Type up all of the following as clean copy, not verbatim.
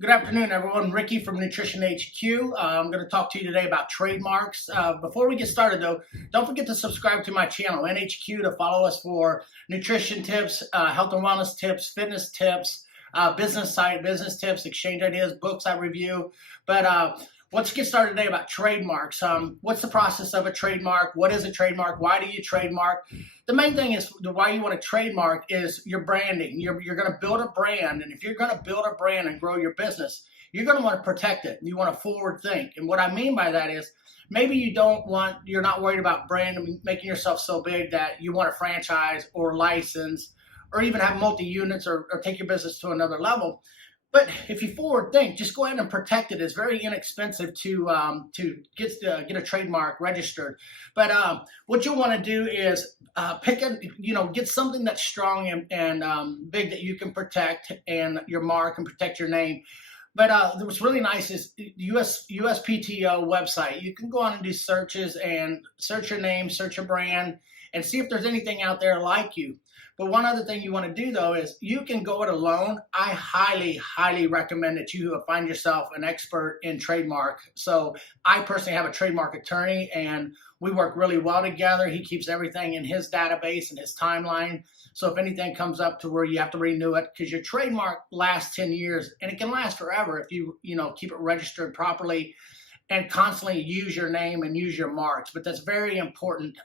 Good afternoon, everyone. Ricky from Nutrition HQ. I'm going to talk to you today about trademarks. Before we get started, though, don't forget to subscribe to my channel, NHQ, to follow us for nutrition tips, health and wellness tips, fitness tips, business tips, exchange ideas, books I review. But let's get started today about trademarks. What's the process of a trademark? What is a trademark? Why do you trademark? The main thing is why you want to trademark is your branding. You're going to build a brand, and if you're going to build a brand and grow your business, you're going to want to protect it. You want to forward think. And what I mean by that is maybe you're not worried about brand making yourself so big that you want a franchise or license or even have multi-units or take your business to another level. But if you forward think, just go ahead and protect it. It's very inexpensive to get a trademark registered. But what you want to do is get something that's strong and big that you can protect, and your mark and protect your name. But what's really nice is USPTO website. You can go on and do searches and search your name, search your brand, and see if there's anything out there like you. But one other thing you want to do, though, is you can go it alone. I highly, highly recommend that you find yourself an expert in trademark. So I personally have a trademark attorney, and we work really well together. He keeps everything in his database and his timeline. So if anything comes up to where you have to renew it, because your trademark lasts 10 years, and it can last forever if you keep it registered properly and constantly use your name and use your marks. But that's very important.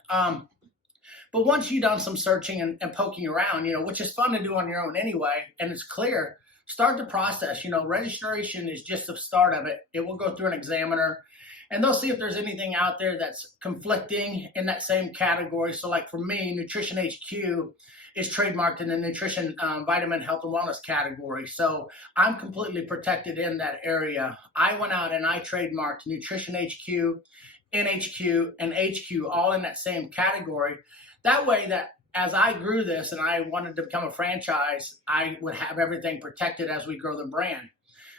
But once you've done some searching and poking around, which is fun to do on your own anyway, and it's clear, start the process. Registration is just the start of it. It will go through an examiner, and they'll see if there's anything out there that's conflicting in that same category. So like for me, Nutrition HQ is trademarked in the nutrition, vitamin, health, and wellness category. So I'm completely protected in that area. I went out and I trademarked Nutrition HQ, NHQ, and HQ all in that same category. That way that as I grew this and I wanted to become a franchise, I would have everything protected as we grow the brand.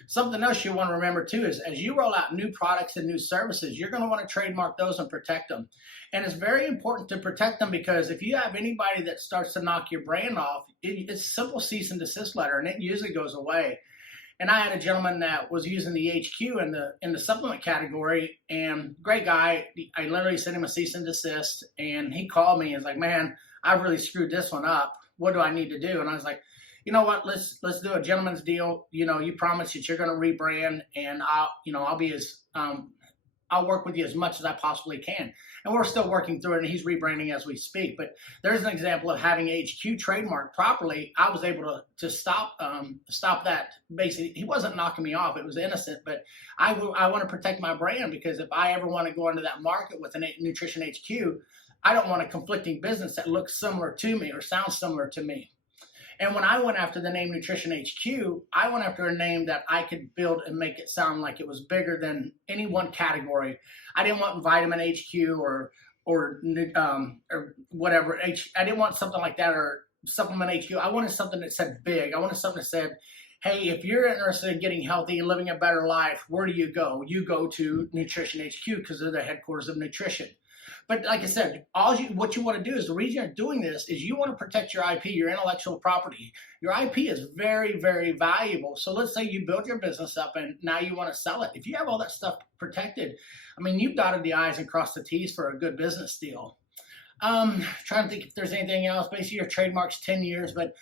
Something else you want to remember too is as you roll out new products and new services, you're going to want to trademark those and protect them. And it's very important to protect them because if you have anybody that starts to knock your brand off, it's a simple cease and desist letter, and it usually goes away. And I had a gentleman that was using the HQ in the supplement category, and great guy. I literally sent him a cease and desist, and he called me and was like, "Man, I've really screwed this one up. What do I need to do?" And I was like, "You know what? Let's do a gentleman's deal. You promise that you're going to rebrand, and I'll work with you as much as I possibly can." And we're still working through it, and he's rebranding as we speak. But there's an example of having HQ trademarked properly. I was able to stop that. Basically, he wasn't knocking me off. It was innocent. But I want to protect my brand, because if I ever want to go into that market with a Nutrition HQ, I don't want a conflicting business that looks similar to me or sounds similar to me. And when I went after the name Nutrition HQ, I went after a name that I could build and make it sound like it was bigger than any one category. I didn't want Vitamin HQ or whatever. I didn't want something like that, or Supplement HQ. I wanted something that said big. I wanted something that said, hey, if you're interested in getting healthy and living a better life, where do you go? You go to Nutrition HQ because they're the headquarters of nutrition. But like I said, what you want to do is, the reason you're doing this is you want to protect your IP, your intellectual property. Your IP is very, very valuable. So let's say you build your business up and now you want to sell it. If you have all that stuff protected, you've dotted the I's and crossed the T's for a good business deal. Trying to think if there's anything else. Basically, your trademark's 10 years, but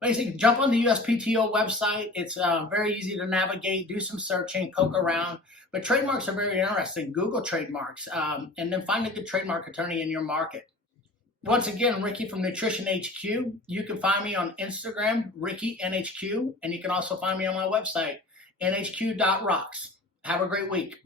basically jump on the USPTO website. It's very easy to navigate, do some searching, poke around. But trademarks are very interesting. Google trademarks, and then find a good trademark attorney in your market. Once again, Ricky from Nutrition HQ. You can find me on Instagram, Ricky NHQ, and you can also find me on my website, nhq.rocks. Have a great week.